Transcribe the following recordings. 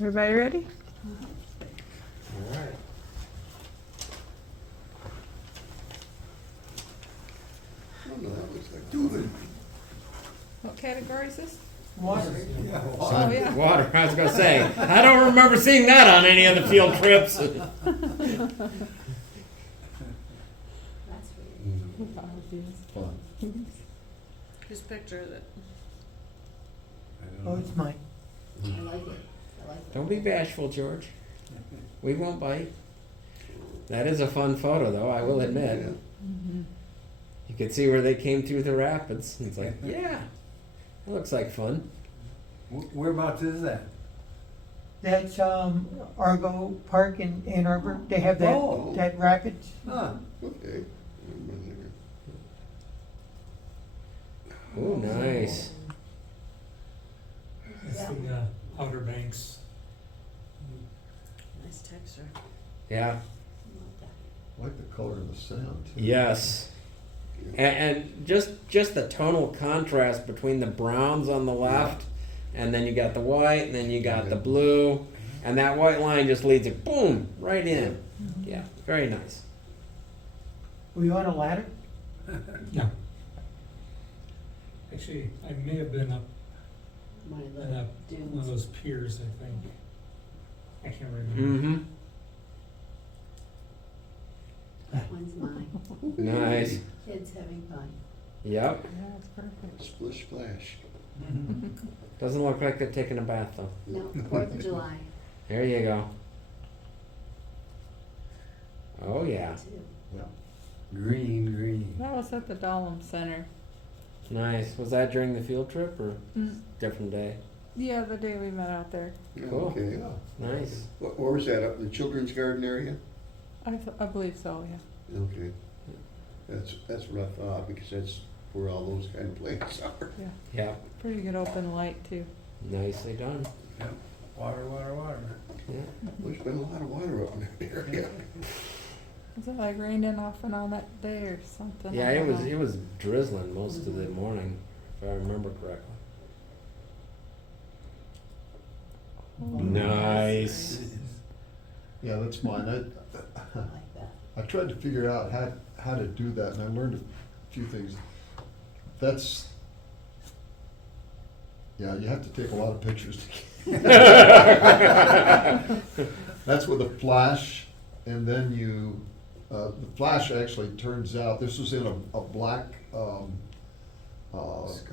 Everybody ready? All right. Oh, no, that looks like tubing. What category is this? Water. Yeah, Oh, yeah. Water, I was gonna say, I don't remember seeing that on any of the field trips. That's weird. Fun. Whose picture is it? Oh, it's mine. I like it. I like it. Don't be bashful, George. We won't bite. That is a fun photo, though, I will admit. Mm-hmm. You could see where they came through the rapids. It's like, yeah, it looks like fun. Whereabouts is that? That's Argo Park in Ann Arbor. They have that Oh. that rapids. Huh. Okay. Oh, nice. It's the Outer Banks. Nice texture. Yeah. I love that. I like the color of the sand, too. Yes. And just the tonal contrast between the browns on the left, and then you got the white, and then you got the blue, and that white line just leads it, boom, right in. Yeah, very nice. Were you on a ladder? No. Actually, I may have been up One of in the one of dunes. those piers, I think. I can't remember. Mm-hmm. That one's mine. Nice. Kids having fun. Yep. Yeah, it's perfect. Splish splash. Doesn't look like they're taking a bath, though. No, 4th of July, There you go. Oh, yeah. too. Green, green. That was at the Dahlem Center. Nice. Was that during the field trip or Mm. different day? Yeah, the day we met out there. Cool. Okay. Nice. Where was that, up in the children's garden area? I believe so, yeah. Okay. That's what I thought, because that's where all those kind of places are. Yeah. Yeah. Pretty good open light, too. Nicely done. Yep. Water, water, water. Yeah. There's been a lot of water up in that area. Is it like raining off and on that day or something? Yeah, I it don't was know. it was drizzling most of the morning, if I remember correctly. Oh, Nice. Yeah, that's mine. I like that. I tried to figure out how to do that, and I learned a few things. Yeah, you have to take a lot of pictures. That's with a flash, and then the flash actually turns out, this was in a black,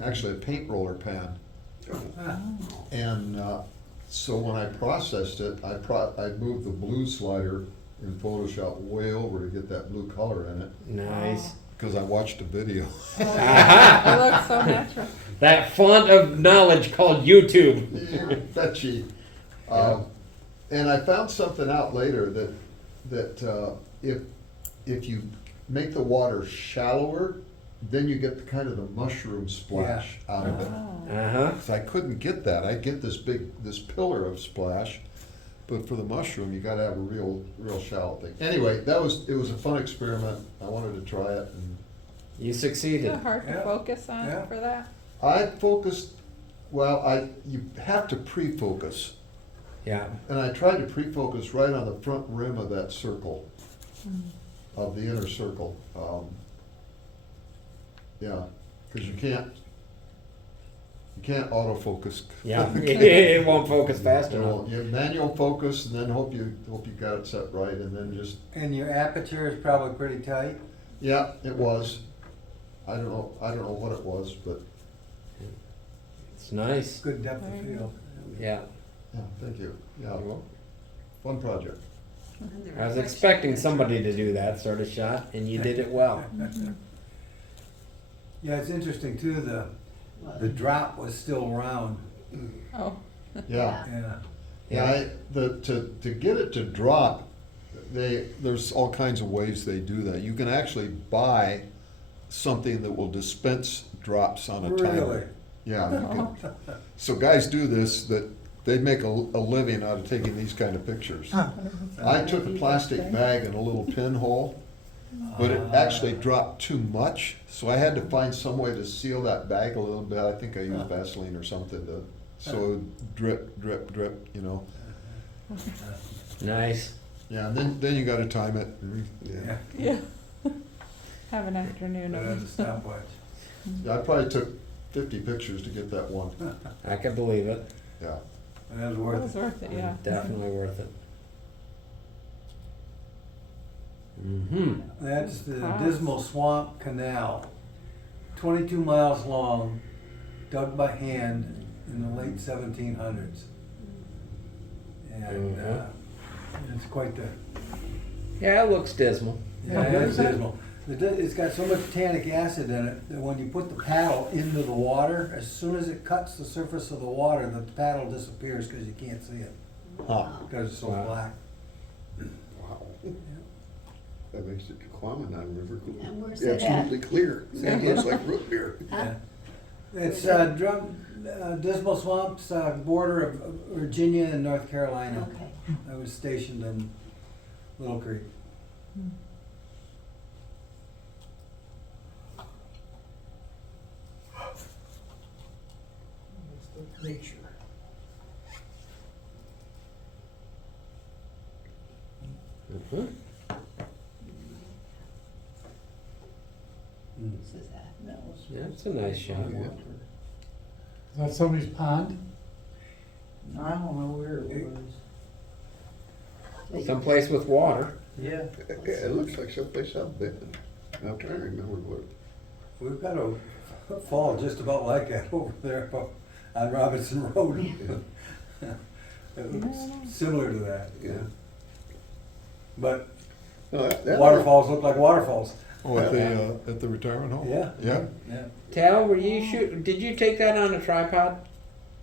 actually a paint roller pan. And so when I processed it, I moved the blue slider in Photoshop way over to get that blue color in it, Nice. because I watched a video. It looks so natural. That font of knowledge called YouTube. That cheap. And I found something out later that if you make the water shallower, then you get the kind of the mushroom splash out of it. Oh. Uh-huh. 'Cause I couldn't get that. I get this pillar of splash, but for the mushroom, you gotta have a real shallow thing. Anyway, it was a fun experiment. I wanted to try it, and You Is succeeded. it hard to Yeah. focus on Yeah. for that? I focused. Well, you have to pre-focus, Yeah. and I tried to pre-focus right on the front rim of that circle, of the inner circle. Yeah, because you can't autofocus. Yeah. It won't focus fast You enough. know, you manual focus, and then hope you got it set right, and then just, And your aperture is probably pretty tight? yeah, it was. I don't know what it was, but, It's nice. Good depth of There you field. Yeah. yeah, thank you. Yeah, You're welcome. fun project. And the I was reflection expecting picture. somebody to do that sort of shot, and you did it well. Yeah, it's interesting too, the What? drop was still round. Oh, Yeah. Yeah. Yeah, to get it to drop, there's all kinds of ways they do that. You can actually buy something that will dispense drops on a timer. Really? Yeah. You can, so guys do this, that they make a living out of taking these kind of pictures. Huh. I took a plastic bag and a little pinhole, but it actually dropped too much, so I had to find some way to seal that bag a little bit. I think I used Vaseline or something so it would drip, drip, drip, you know. Nice. Yeah, and then you gotta time it. Yeah. Yeah. Have an afternoon But of that's a stopwatch. Yeah, I probably took 50 pictures to get that one. I can believe it. Yeah. And that was It worth was it. worth it, yeah. Definitely worth it. Mm-hmm. That's the Wow. Dismal Swamp Canal, 22 miles long, dug by hand in the late 1700s. And it's quite the, Yeah, it looks dismal. yeah, it's dismal. It's got so much tannic acid in it that when you put the paddle into the water, as soon as it cuts the surface of the water, the paddle disappears because you can't see it, Huh. because it's so Wow. black. Wow. That makes it Quamanon River And where's it at? absolutely clear. It looks like root beer. Huh? Yeah. It's Dismal Swamp's border of Virginia and North Carolina. Okay. I was stationed in Little Creek. Nature. Mhm. This is that. Yeah, it's a nice shot. Yeah. Is that somebody's pond? I don't know where it was. Someplace with water. Yeah. Yeah, it looks like someplace I've been. I'm trying to remember what. We've got a fall just about like that over there on Robinson Road. It looks similar to that, Yeah. but No, that waterfalls look like waterfalls. Oh, at the retirement home? Yeah. Yeah? Yeah. Tal, were you did you take that on a tripod?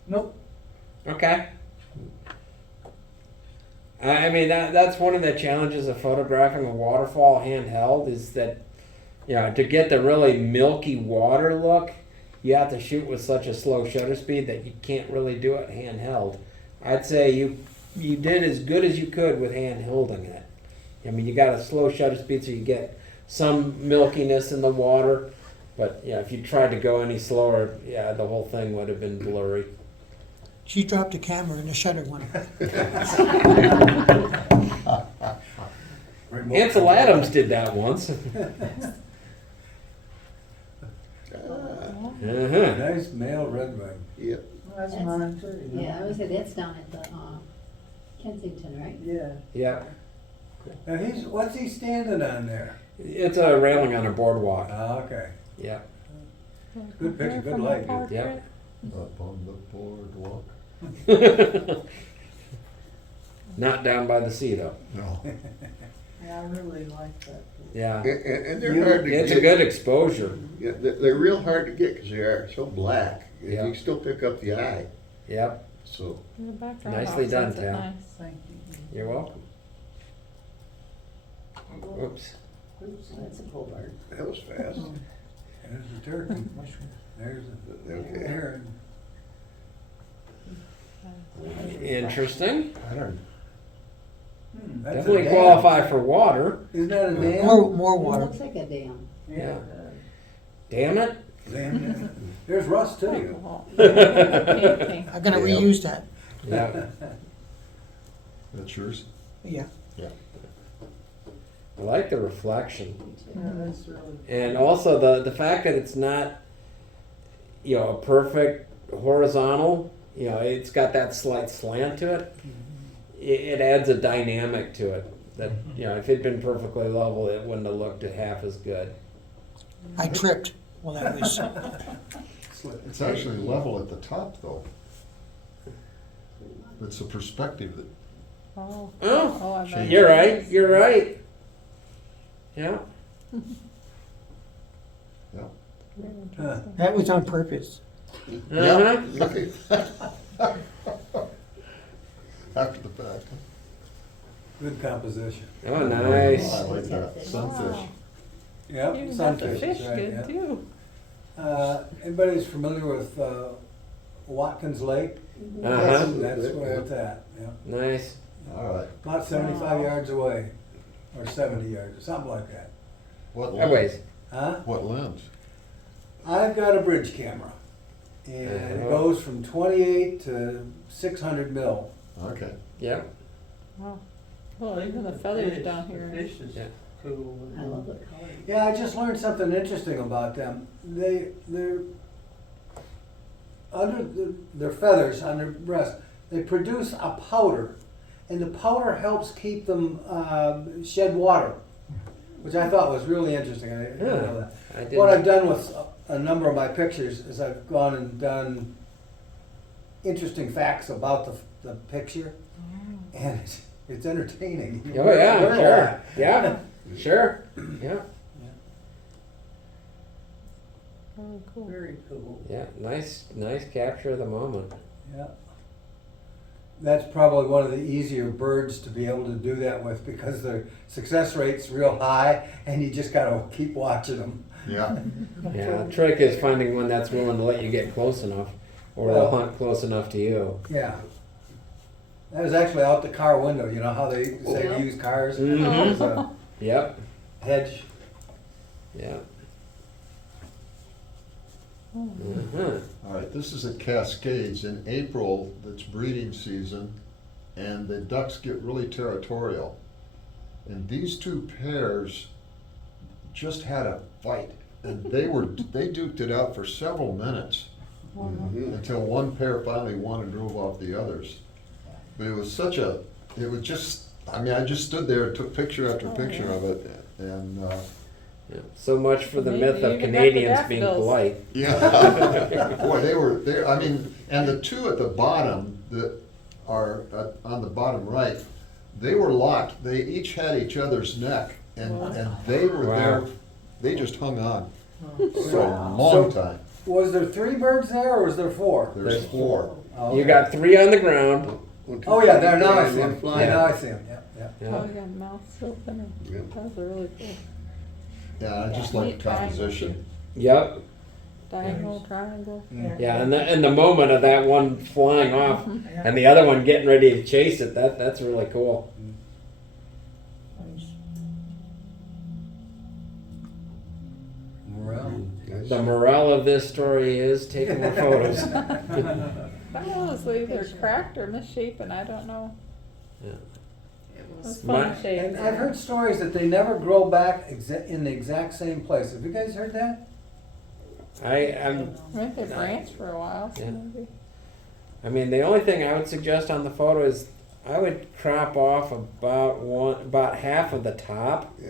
Nope. Okay. I mean, that's one of the challenges of photographing a waterfall handheld is that, you know, to get the really milky water look, you have to shoot with such a slow shutter speed that you can't really do it handheld. I'd say you did as good as you could with hand-holding it. I mean, you got a slow shutter speed so you get some milkiness in the water, but yeah, if you tried to go any slower, yeah, the whole thing would have been blurry. She dropped a camera and the shutter went off. Ansel Adams did that once. Uh-huh. Nice male redbud. Yep. That's That's- mine too. Yeah, I was say that's down at the, Kensington, right? Yeah. Yeah, Now what's he standing on there? it's a railing on a boardwalk. Ah, okay. Yeah, Good picture, good From the light. portrait. Yeah. Up on the boardwalk. not down by the sea though. No. Yeah, I really like that. Yeah, And they're hard to get. it's a good exposure. Yeah, they're real hard to get because they are so black. Yeah. You still pick up the eye. Yep, So The background Nicely done, offsets it Tal. nice. Thank you. you're welcome. Oops. Oops, that's a pole barn. that was fast. There's the turkey. There's the Okay. heron. Interesting. Pattern. That's a Definitely dam. qualify for water. Isn't that a dam? More It water. looks like a dam. Yeah. Damn it. Dam. There's Russ too. Alcohol. Yeah. Painting. I'm gonna Yeah. reuse that. That's yours? Yeah. Yeah. I like the reflection. Yeah, that's really. And also the fact that it's not, you know, a perfect horizontal, you know, it's got that slight slant to it. It adds a dynamic to it that, you know, if it'd been perfectly level, it wouldn't have looked half as good. I tripped while I was, It's actually level at the top, though. It's a perspective that, Oh. Oh, I bet. you're right, you're right. Yeah. yeah. Very interesting. that was on purpose. Uh-huh. Okay. After the fact. Good composition. Oh, I nice. like that. Sunfish. Wow. Yep, Even got the sunfish, fish that's right, good yeah. too. Anybody's familiar with Watkins Lake? Uh-huh. That's where it's at, yeah. Nice. All right. About 75 Wow. yards away, or 70 yards, or something like that. What That ways. Huh? What lens? I've got a bridge camera, and it Uh-huh. goes from 28 to 600 mil. Okay. Yeah. Wow. Well, even the feathers down here. Fish is Yeah. cool. I love the color. Yeah, I just learned something interesting about them. They're under their feathers on their breast. They produce a powder, and the powder helps keep them shed water, which I thought was really interesting. I didn't know that. I didn't. What I've done with a number of my pictures is I've gone and done interesting facts about the picture, and it's entertaining. You Oh yeah, learn a sure. lot. Yeah, sure. Yeah, Oh, cool. Very cool. yeah. Nice capture of the moment. Yeah. That's probably one of the easier birds to be able to do that with because the success rate's real high and you just gotta keep watching them. Yeah. Yeah, the trick is finding one that's willing to let you get close enough, or they'll hunt close enough to you. Yeah. That was actually out the car window, you know how they say Yeah. use cars? Mhm. There's a Yep. hedge. Yeah. Mhm. All right, this is at Cascades. In April, it's breeding season, and the ducks get really territorial. And these two pairs just had a fight, and they duked it out for several minutes until one pair finally won and drove off the others. But it was I just stood there and took picture after picture of it, and Yeah. So much for the Maybe myth of even Canadians got the being daffodils. polite. yeah. Boy, they were there. I mean, and the two at the bottom that are on the bottom right, they were locked. They each had each other's neck, and they were Wow. there. They just hung on for a long time. Was there 3 birds there or was there 4? There's 4. Oh, You okay. got 3 on the ground. Oh yeah, there, now I see One them. flying. Now I see them, yeah, yeah. Yeah. Oh, yeah, mouths open. Yeah. Those are really cool. Yeah, I just like Neat the triangle composition. Yep. Diagonal, triangle. Yeah, and the moment of that one flying off and the other one getting ready to chase it, that's really cool. Morale. The morale of this story is take more photos. I don't know, it's either cracked or misshapen, I don't know. Yeah. It's My- fun shape. And I've heard stories that they never grow back in the exact same place. Have you guys heard that? I'm I think they branched for a while, so Yeah. maybe. I mean, the only thing I would suggest on the photo is I would crop off about half of the top, Yeah.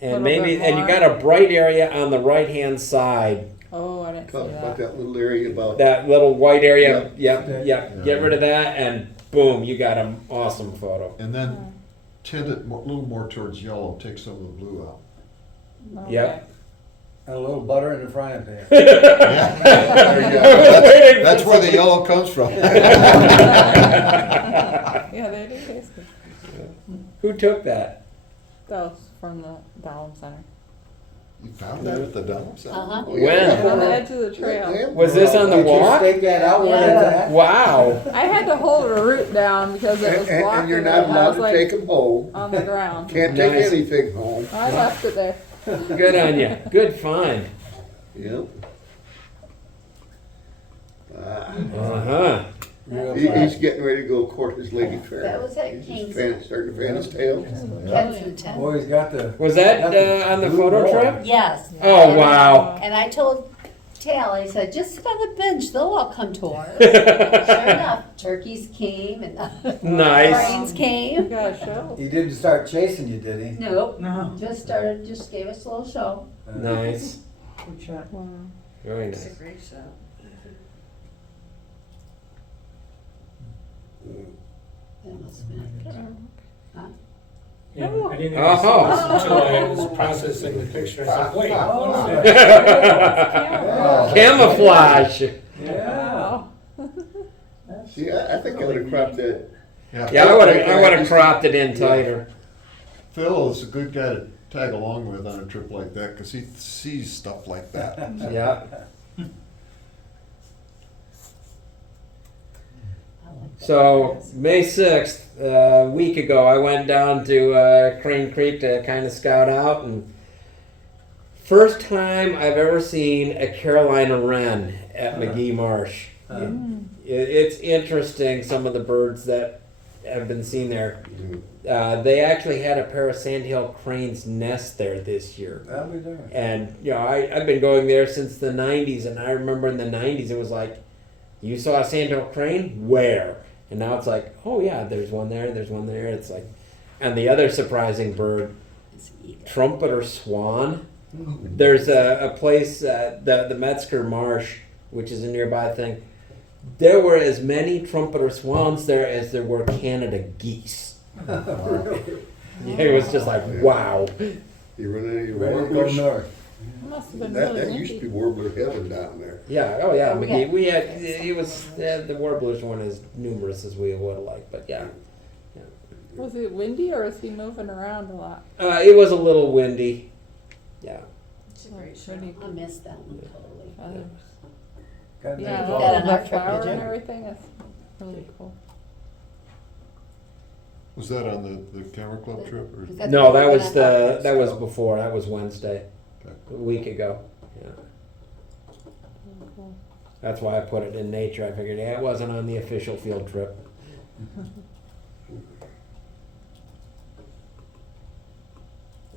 and Little maybe bit and you more. got a bright area on the right hand side. Oh, I didn't see Talk about that. that little area about. That little white area. Yep. Okay. Yep. Get rid of that, and boom, you got an awesome photo. And then tint it a little more towards yellow. Take some of the blue out. Okay. Yep. And a little butter in the frying pan. There you go. That's where the yellow comes from. Yeah, they do taste good. Who took that? Those from the Dahlem Center. You found that at the dump site? Uh-huh. Oh, yeah. When? On the edge of the trail. Was this on the Did you walk? stake that out where Yeah. it's at? Wow. I had to hold a root down because it was blocking And you're it, not and I allowed was to like take them home. on the ground. Can't take Nice. anything home. I left it there. Good on you. Good find. Yep. Uh-huh. He's getting ready to go court his lady fair. That was at He's King's. starting to fan his tail. Kensington. Boy, he's got the. Was that got the on the blue photo ball. trip? Yes. Oh, And- wow. And I told Tal, I said, just sit on the bench, they'll all come to us. Sure enough, turkeys came and Nice. cranes You came. got a show. He didn't start chasing you, did he? Nope, No. just gave us a little show. Nice. Good shot. Wow. Very nice. great show. That must have been. Yeah, I didn't Oh. see this until I was processing the picture. I said, wait, Oh. what is that? Oh. Camouflage. Yeah. Wow. See, I think I would have cropped that. Yeah, I would have cropped it in tighter. Phil is a good guy to tag along with on a trip like that because he sees stuff like that. Yeah. So May 6th, a week ago, I went down to Crane Creek to kind of scout out, and first time I've ever seen a Carolina wren at McGee Marsh. It's interesting, some of the birds that have been seen there. They actually had a pair of sandhill cranes nest there this year. That'll be there. And you know, I've been going there since the '90s, and I remember in the '90s it was like, you saw a sandhill crane? Where? And now it's like, oh yeah, there's one there, there's one there. It's like, and the other surprising bird, It's eager. trumpeter swan. There's a place, the Metzger Marsh, which is a nearby thing. There were as many trumpeter swans there as there were Canada geese. It was just like, wow. You run into your Ready to go warblers? north. It must have been That really used to be windy. warbler heaven down there. Yeah, oh yeah, Okay. McGee. We had, it was, the warblers weren't as numerous as we would like, but yeah. Was it windy or was he moving around a lot? It was a little windy. Yeah. Pretty I missed that one totally. feathers. Got Yeah, that Got all an the art flower picture. and everything, that's really cool. Was that on the Camera Club trip or? Is that No, the that one was I thought that was before. That was Wednesday, Okay. a week ago. Yeah. Really cool. That's why I put it in nature. I figured, yeah, it wasn't on the official field trip.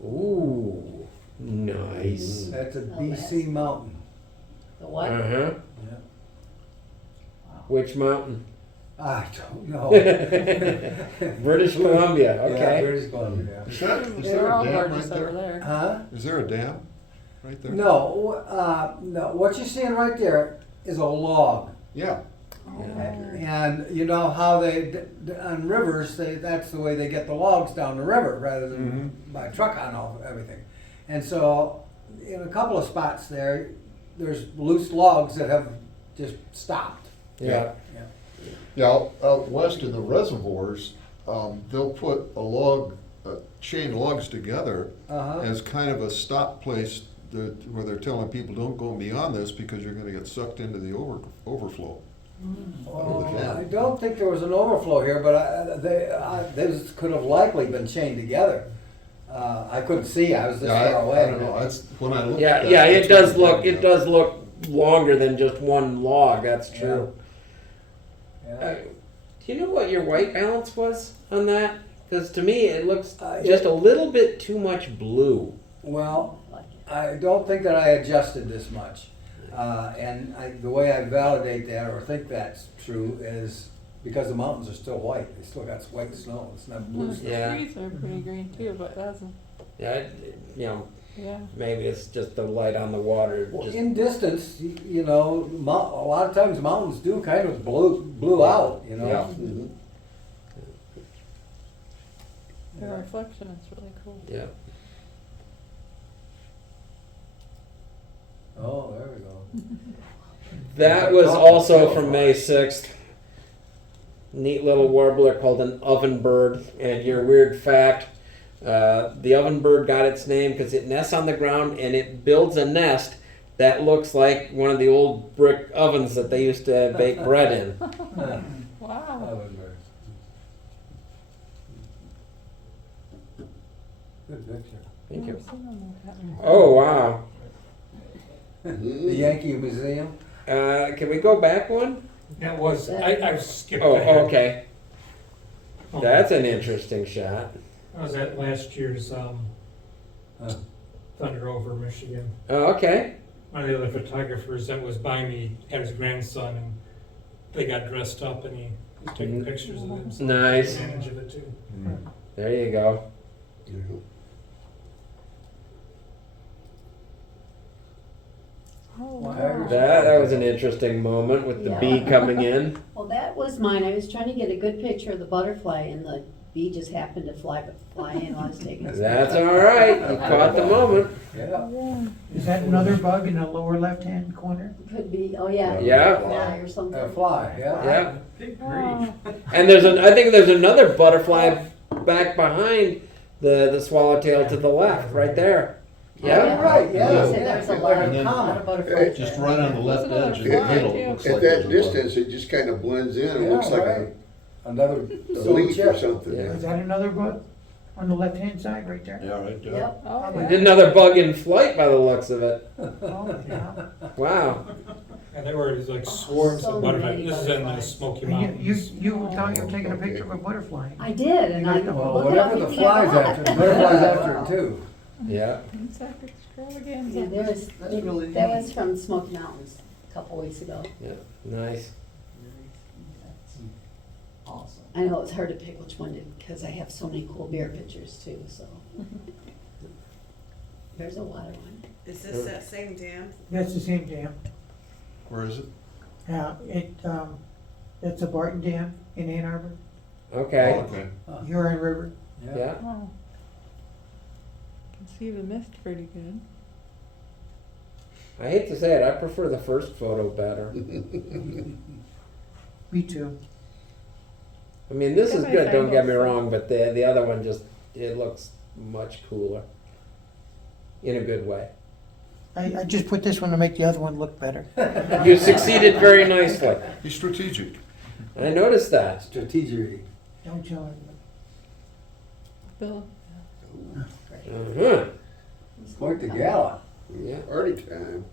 Ooh, nice. That's a Oh, that's- BC mountain. The what? Uh huh. Yeah. Which mountain? I don't know. British Columbia. Yeah, Okay. British Columbia. Is that, is They're there all a dam right gorgeous over there? there. Huh? Is there a dam right there? No, no, what you're seeing right there is a log. Yeah. And you know how on rivers, that's the way they get the logs down the river rather than by truck on everything. And so in a couple of spots there's loose logs that have just stopped. Yeah. Yeah, out west in the reservoirs, they'll put chain logs together Uh-huh. as kind of a stop place where they're telling people, don't go beyond this because you're gonna get sucked into the overflow. I don't think there was an overflow here, but they could have likely been chained together. I couldn't see, I was this Yeah, far away. I don't know, that's, when I looked Yeah. at that. Yeah. It that's what does I'm look. talking It about. does look longer than just one log. That's true. Yeah. Do you know what your white balance was on that? Because to me, it looks Uh, just a little bit too much blue. Well, Like it. I don't think that I adjusted this much. The way I validate that or think that's true is because the mountains are still white. They still got white snow. It's not blue The snow. Yeah. trees are pretty green too, but that's, Yeah, yeah. maybe it's just the light on the water. Well, Just, in distance, you know, a lot of times mountains do kind of blue out, you know. Yeah. Mhm. The reflection is really cool. yeah. Oh, there we go. That was also from May 6th. Neat little warbler called an ovenbird. And your weird fact, the ovenbird got its name because it nests on the ground and it builds a nest that looks like one of the old brick ovens that they used to bake bread in. Wow. Good picture. Thank you. Never seen one like that. Oh, wow. The Yankee Museum. Can we go back one? That was, I skipped Oh, ahead. okay. That's an interesting shot. I was at last year's Huh. Thunder Over, Michigan. Oh, okay. One of the other photographers that was by me had his grandson, and they got dressed up, and he was taking pictures of them. So I took Nice. advantage of it too. There you go. Oh, Wow. wow. That was an interesting moment with the Yeah. bee coming in. Well, that was mine. I was trying to get a good picture of the butterfly and the bee just happened to fly in while I was taking this. That's all right. You caught the moment. Yeah. Yeah. Is that another bug in the lower left-hand corner? Could be, oh yeah. Yeah. Fly or something. A fly, yeah. Yeah. Wow. And I think there's another butterfly back behind the swallowtail to the left, right there. Yeah. Right, yeah. They said there's a lot And then- of butterflies. Just right on the left That's edge another in the middle. fly, too. looks At like that there's a bug. distance, it just kind of blends in. It Yeah, looks like right. Another a silver leaf or chip. something. Yeah. Is that another bug on the left-hand side right there? Yeah, right there. Yep. Oh, Another bug in flight by the looks of it. Oh, yeah. Wow. And there were like swarms so of butterflies. many This is in the butterflies. Smoky And Mountains. you thought you were taking a picture of a butterfly. I did, and I, Well, look at whatever the everything I flies got. after, the butterflies after it too. Yeah. Insect extravaganza. Yeah, That's really that neat. was from Smoky Mountains a couple weeks ago. Yeah. Nice. Awesome. I know it's hard to pick which one to, because I have so many cool beer pictures too, so. There's a water one. Is this that same dam? That's the same dam. Where is it? That's a Barton Dam in Ann Arbor, Okay. Okay. Huron River. Yeah. Oh. Can see the mist pretty good. I hate to say it, I prefer the first photo better. Me too. I mean, this is Nice good, don't get me angles. wrong, but the other one just, it looks much cooler. In a good way. I just put this one to make the other one look better. You succeeded very nicely. He's strategic. I noticed that. Strategy. Don't tell anyone. Bill. Uh-huh. Quite the gala. Yeah. Party time.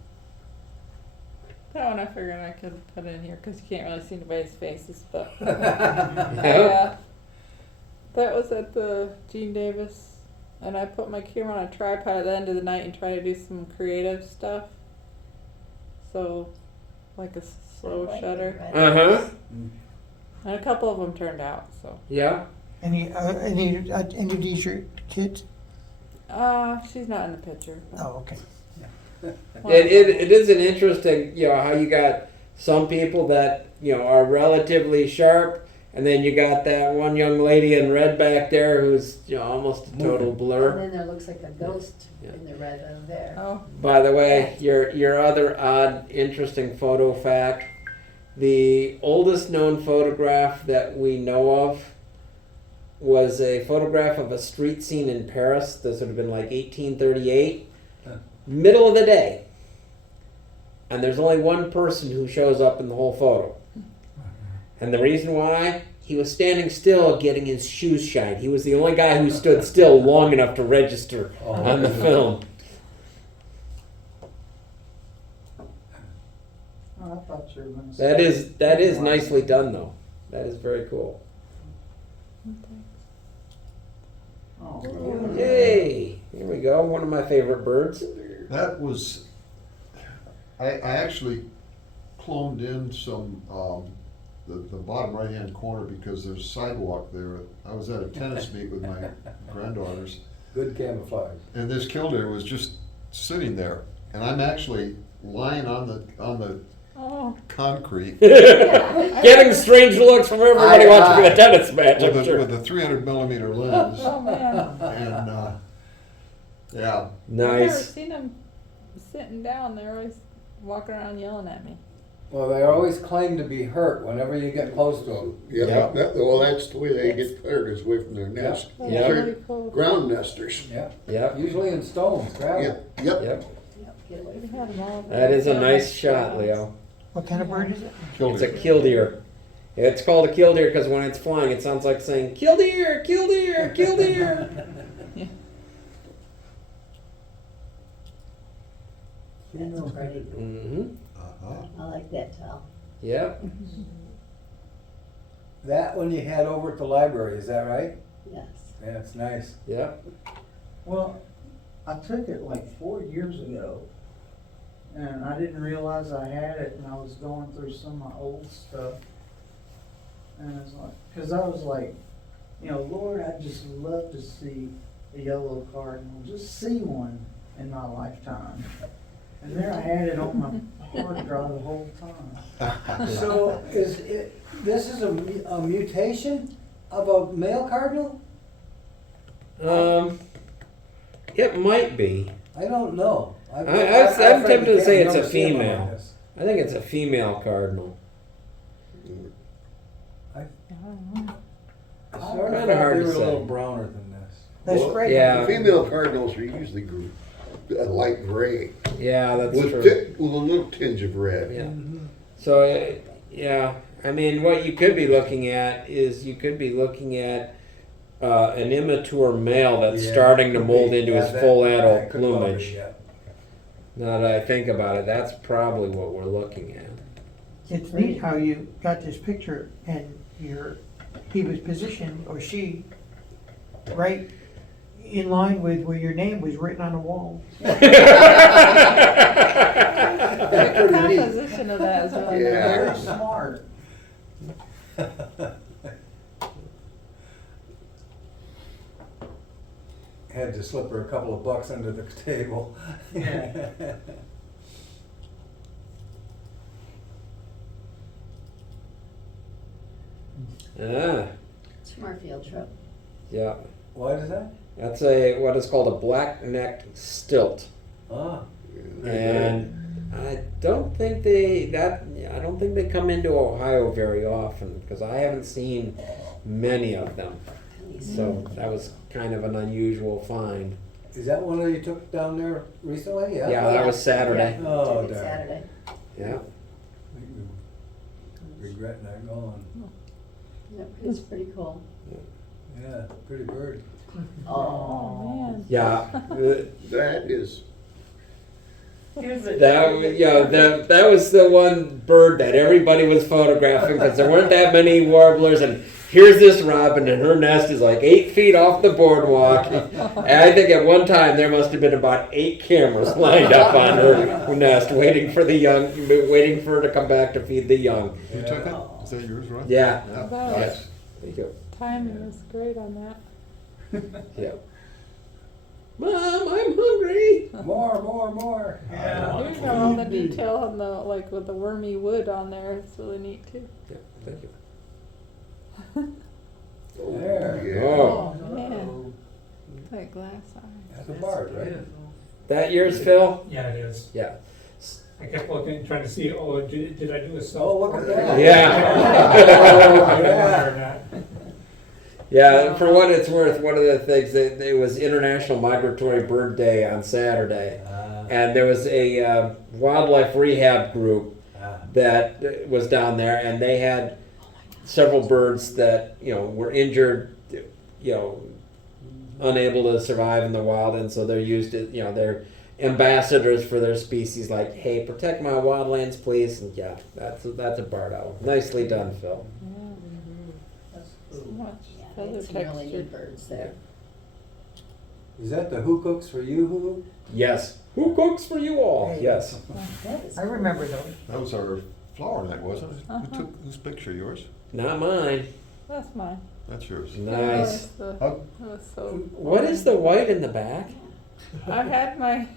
That one I figured I could put in here because you can't really see anybody's faces, but Yeah. that was at the Gene Davis, and I put my camera on a tripod at the end of the night and try to do some creative stuff. So, like a slow Like the shutter, red Uh-huh. ones. and a couple of them turned out. So, Yeah. Any of these your kids? she's not in the picture. Oh, okay. It is an interesting, how you got some people that, are relatively sharp, and then you got that one young lady in red back there who's, almost a total And blur. then there looks like a ghost Yeah. in the red over there. Oh, By the way, your other odd, interesting photo fact, the oldest known photograph that we know of was a photograph of a street scene in Paris. This would have been like 1838. Middle of the day. And there's only one person who shows up in the whole photo. And the reason why? He was standing still getting his shoes shined. He was the only guy who stood still long enough to register on the film. Oh, I thought you were gonna say. That is nicely done though. That is very cool. Oh, Yay! Here we go. One of my favorite birds. That was, I actually cloned in some, the bottom right-hand corner because there's a sidewalk there. I was at a tennis meet with my granddaughters, Good camouflage. and this killdeer was just sitting there. And I'm actually lying on the oh, concrete Getting strange looks from everybody watching the tennis match, I'm with sure. a 300 millimeter lens. oh man. And, yeah, I've never Nice. seen them sitting down. They're always walking around yelling at me. Well, they always claim to be hurt whenever you get close to them. Yeah, Yeah. well, that's the way they get predators away from their nest. That's Yeah. really cool. Ground nesters. Yeah. Yep. Usually in stones, gravel. Yep. Yep. Yep, get away We from had them all. That is a nice shot, Leo. What kind of bird is it? It's a killdeer. It's called a killdeer because when it's flying, it sounds like saying killdeer, killdeer, killdeer. That's pretty. Mm-hmm. uh-huh. I like that towel. Yep. That one you had over at the library, is that right? Yes. Yeah, it's nice. Yep. Well, I took it like 4 years ago, and I didn't realize I had it, and I was going through some of my old stuff. And it's like, cause I was like, Lord, I'd just love to see a yellow cardinal, just see one in my lifetime. And there I had it on my hard drive the whole time. So this is a mutation of a male cardinal? It might be. I don't know. I'm tempted to say it's a female. I think it's a female cardinal. I sort of Kinda thought hard they to were a say. little browner than this. That's Well, right. Yeah. Female cardinals are usually light gray Yeah, that's with, true. with a little tinge of red. Yeah. So, yeah, I mean, what you could be looking at is an immature male that's Yeah, starting to could mold be. into Yeah, his that- full that adult could well be, plumage. yeah. Now that I think about it, that's probably what we're looking at. It's neat how you got this picture and he was positioned, or she, right in line with where your name was written on the wall. The composition of that is really Yeah. Very nice. smart. Had to slip her a couple of bucks under the table. Ah, It's from our field trip. yeah. What is that? That's what is called a black-necked stilt. Ah, And I don't think they come into Ohio very often because I haven't seen many of them. So that was kind of an unusual find. is that one that you took down there recently? Yeah. Yeah, that was Saturday. Yeah, Oh, took it darn. Saturday. Yeah. Regret not going. Yep, it's pretty cool. Yeah, pretty bird. Oh, man. Yeah. That is, That was the one bird that everybody was photographing because there weren't that many warblers, and here's this robin, and her nest is like 8 feet off the boardwalk. And I think at one time there must have been about 8 cameras lined up on her nest, waiting for the young, waiting for her to come back to feed the young. You took it? Is that yours, Ron? Yeah. That nice. There you go. timing is great on that. Yeah. Mom, I'm hungry. More. You got all the detail on the, like with the wormy wood on there, it's really neat too. Yeah, thank you. There. Yeah. Oh, Oh, man. Like glass eye. That's a bird, right? that yours, Phil? Yeah, it is. Yeah. I kept looking, trying to see, did I do a self? Oh, look at that. Yeah. Yeah, for what it's worth, one of the things that it was International Migratory Bird Day on Saturday, and there was a wildlife rehab group that was down there, and they had several birds that were injured, unable to survive in the wild, and so they're used to they're ambassadors for their species. Like, hey, protect my wildlands, please. And yeah, that's a barred owl. Nicely done, Phil. That's So cool. much Yeah, feather they had some really texture. neat birds there. Is that the Who Cooks for You Who? Yes. Who cooks for you all? Yes. That is I remember those. That was our flower night, wasn't it? Uh-huh. Who took, whose picture, yours? Not mine. That's mine. That's yours. Nice. That How- was so. What is the white in the back? I had my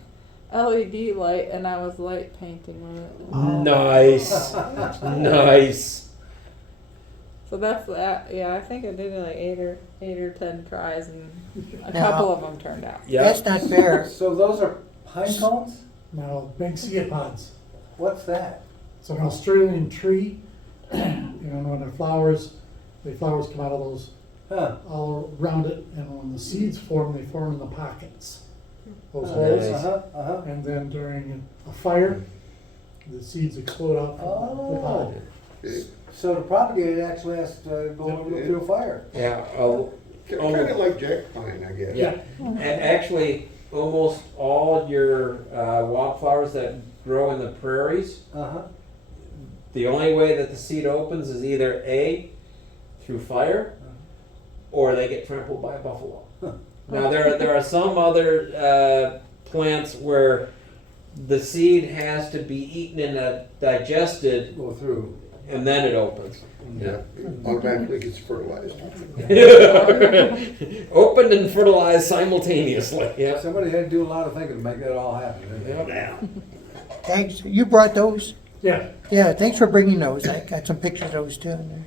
LED light and I was light painting with it. Nice. Nice. So that's that. Yeah, I think I did like 8 or 10 tries, and a Now- couple of them turned out. Yeah. That's not fair. So those are pine cones? No, Banksia pods. What's that? It's an Australian tree. When the flowers come out of those Huh. all around it, and when the seeds form, they form in the pockets. Those Nice. holes. Uh-huh. And then during a fire, the seeds explode out from the pod. Okay. So to propagate, it actually has to go through a fire. Yeah. Kind of like jack pine, I guess. Yeah. Actually, almost all your wildflowers that grow in the prairies, Uh-huh. the only way that the seed opens is either A, through fire, or they get trampled by a buffalo. Now there are some other plants where the seed has to be eaten and digested, Go through. and then it opens. Yeah, automatically gets fertilized. Opened and fertilized simultaneously. Yeah. Somebody had to do a lot of thinking to make that all happen. didn't they? Yeah. Thanks. You brought those? Yeah. Yeah, thanks for bringing those. I got some pictures of those too in there.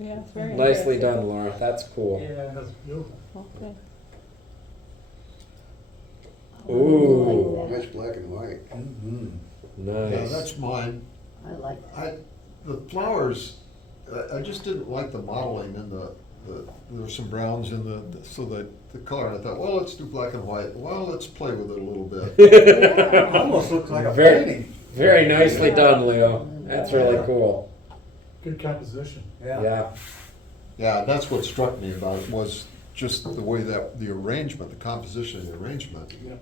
Yeah, it's very Nicely impressive. done, Laura. That's cool. Yeah, that's beautiful. Okay. Ooh. Nice black and white. Mhm. Yeah, Nice. that's mine. I like that. The flowers, I just didn't like the modeling and there were some browns in so the color, and I thought, well, let's do black and white. Well, let's play with it a little bit. Almost looks like a Very- painting. Very nicely done, Leo. That's really cool. Good composition. Yeah. Yeah, that's what struck me about it, was just the way that the arrangement, the composition of the arrangement. Yeah.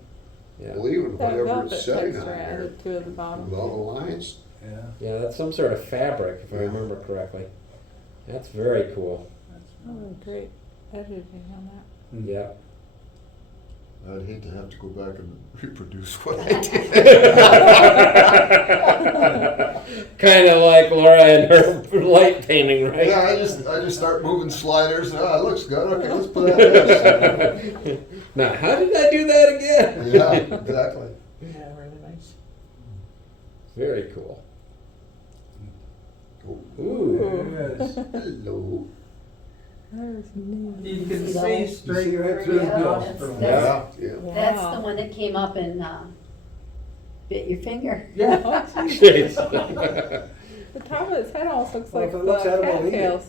Yeah. Well, even That whatever velvet it's setting texture on there, added to the bottom. with all the lines, Yeah. Yeah, that's some sort of fabric, if I Yeah. remember correctly. That's very cool. Oh, great editing on that. Yeah. I'd hate to have to go back and reproduce what I did. Kind of like Laura and her light painting, right? Yeah, I just start moving sliders, it looks good, okay, let's put that this. Now, how did I do that again? Yeah, exactly. Yeah, really nice. Very cool. Oh, Ooh. There it is. hello. There's neat. You can See see that? straight See right through through the the Yeah, nostril. that's- Yeah, yeah. That's Wow. the one that came up and, bit your finger. Yeah. Oh, geez. Jeez. The top of its head almost looks Well, like if it the looks edible, eat it. cattails.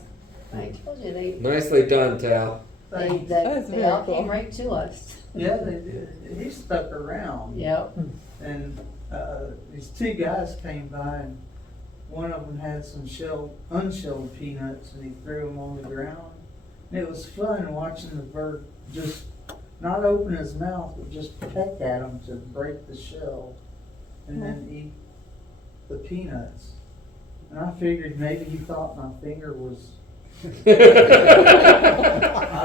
I told you, they, Nicely done, Tal. Thanks. That's they all very came cool. right to us. Yeah, they did. He stuck around. Yep. And these two guys came by, and one of them had some unshelled peanuts, and he threw them on the ground. And it was fun watching the bird just not open his mouth, but just peck at them to break the shell, and then eat the peanuts. And I figured maybe he thought my finger was, I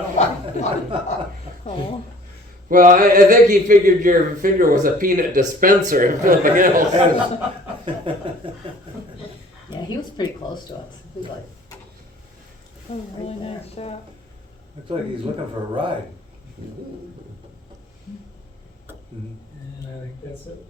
don't know. Oh. Well, I think he figured your finger was a peanut dispenser, if nothing else. Yeah, he was pretty close to us. He was like, Oh, really nice shot. Looks like he's looking for a ride. And I think that's it.